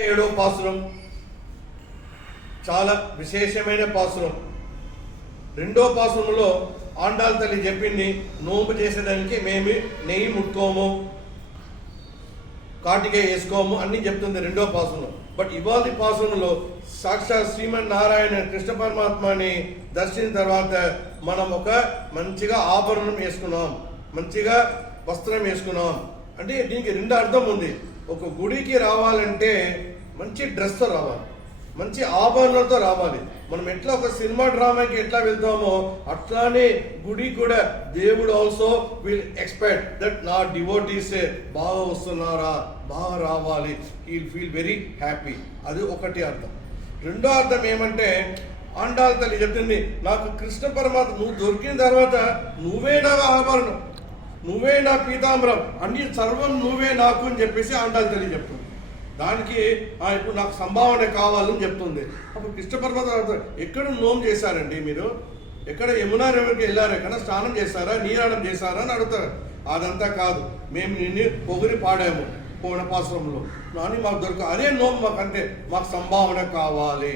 ఏడో పాసురం చాలా విశేషమైన పాసురం. రెండో పాసురంలో ఆండాళ్ళ తల్లి చెప్పింది, నోంపు చేసేదానికి మేము నెయ్యి ముట్టుకోము, కాటికే వేసుకోము అన్నీ చెప్తుంది రెండో పాసురంలో. బట్ ఇవాళ పాసురంలో సాక్షాత్ శ్రీమన్నారాయణ కృష్ణ పరమాత్మని దర్శించిన తర్వాత మనం ఒక మంచిగా ఆభరణం వేసుకున్నాం, మంచిగా వస్త్రం వేసుకున్నాం. అంటే దీనికి రెండు అర్థం ఉంది. ఒక గుడికి రావాలంటే మంచి డ్రెస్తో రావాలి, మంచి ఆభరణలతో రావాలి. మనం ఎట్లా ఒక సినిమా డ్రామాకి ఎట్లా వెళ్తామో అట్లానే గుడి కూడా దేవుడు ఆల్సో విల్ ఎక్స్పెక్ట్ దట్ నా డివోటీస్ బాగా వస్తున్నారా, బాగా రావాలి, హీ ఫీల్ వెరీ హ్యాపీ. అది ఒకటి అర్థం. రెండో అర్థం ఏమంటే ఆండాళ్ళ తల్లి చెప్తుంది, నాకు కృష్ణ పరమాత్మ నువ్వు దొరికిన తర్వాత నువ్వే నా ఆభరణం, నువ్వే నా పీతాంబరం, అన్ని సర్వం నువ్వే నాకు అని చెప్పేసి ఆండాళ్ళ తల్లి చెప్తుంది. దానికి ఇప్పుడు నాకు సంభావన కావాలని చెప్తుంది. అప్పుడు కృష్ణ పరమాత్మ ఎక్కడ నోము చేశారండి మీరు, ఎక్కడ యమునా రివర్కి వెళ్ళారు, ఎక్కడ స్నానం చేశారా, నీరాడం చేశారా అని అడుగుతారు. అదంతా కాదు, మేము నిన్ను పొగిరి పాడాము పూర్ణపాశ్రంలో అని మాకు దొరక అదే నోము మాకు, అంటే మాకు సంభావన కావాలి.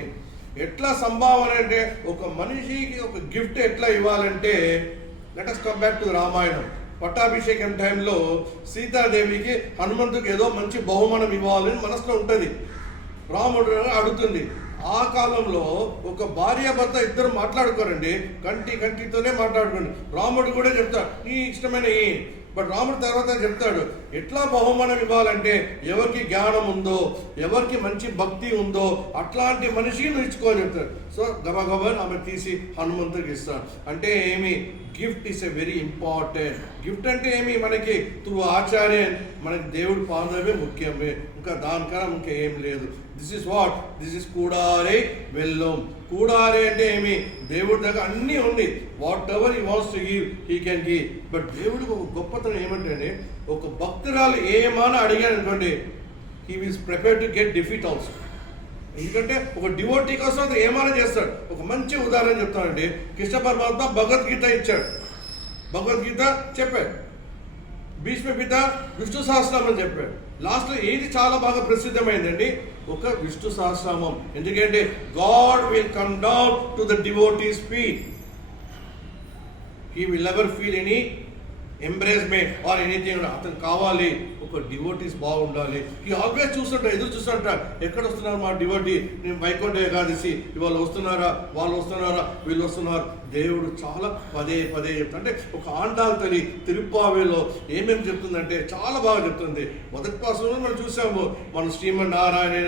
ఎట్లా సంభావన అంటే ఒక మనిషికి ఒక గిఫ్ట్ ఎట్లా ఇవ్వాలంటే, let us come back to Ramayanam. పట్టాభిషేకం టైంలో సీతాదేవికి హనుమంతుడికి ఏదో మంచి బహుమానం ఇవ్వాలని మనసులో ఉంటుంది. రాముడు అడుగుతుంది. ఆ కాలంలో ఒక భార్యాభర్త ఇద్దరు మాట్లాడుకోరండి, కంటితోనే మాట్లాడుకోండి. రాముడు కూడా చెప్తాడు నీ ఇష్టమైన బట్ రాముడు తర్వాత చెప్తాడు ఎట్లా బహుమానం ఇవ్వాలంటే ఎవరికి జ్ఞానం ఉందో, ఎవరికి మంచి భక్తి ఉందో అట్లాంటి మనిషిని నువ్వు ఇచ్చుకోని చెప్తాడు. సో గబగబని ఆమె తీసి హనుమంతుడికి ఇస్తాడు. అంటే ఏమి, gift is a very important. Gift అంటే ఏమి, మనకి త్రూ ఆచార్యన్ మనకి దేవుడు పాదమే ముఖ్యమే, ఇంకా దానికన్నా ఇంకా ఏం లేదు. This is what, this is కూడారే వెల్లోం. కూడారే అంటే ఏమి, దేవుడి దగ్గర అన్నీ ఉంది, whatever he wants to give he can give. But దేవుడికి ఒక గొప్పతనం ఏమంటే, ఒక భక్తురాలు ఏమైనా అడిగాను అనుకోండి, he is prepared to get defeat also. ఎందుకంటే ఒక డివోటీ కోసం అతను ఏమైనా చేస్తాడు. ఒక మంచి ఉదాహరణ చెప్తానండి. కృష్ణ పరమాత్మ భగవద్గీత ఇచ్చాడు, భగవద్గీత చెప్పాడు. భీష్మపిత విష్ణు సహస్రనామం చెప్పాడు. లాస్ట్లో ఏది చాలా బాగా ప్రసిద్ధమైందండి, ఒక విష్ణు సహస్రనామం. ఎందుకంటే god will come down to the devotees feet, he will never feel any embarrassment or anything. అతను కావాలి, ఒక డివోటీస్ బాగుండాలి. ఈ ఆల్వేస్ చూస్తుంటా, ఎదురు చూస్తుంటా, ఎక్కడ వస్తున్నారు మా డివోటీ, నేను వైకుంఠ ఏకాదశి ఇవాళ వస్తున్నారా, వాళ్ళు వస్తున్నారా, వీళ్ళు వస్తున్నారు. దేవుడు చాలా పదే చెప్తా. అంటే ఒక ఆండాళ్ళ తల్లి తిరుప్పావేలో ఏమేమి చెప్తుందంటే చాలా బాగా చెప్తుంది. మొదటి పాసంలో మనం చూసాము, మన శ్రీమన్నారాయణ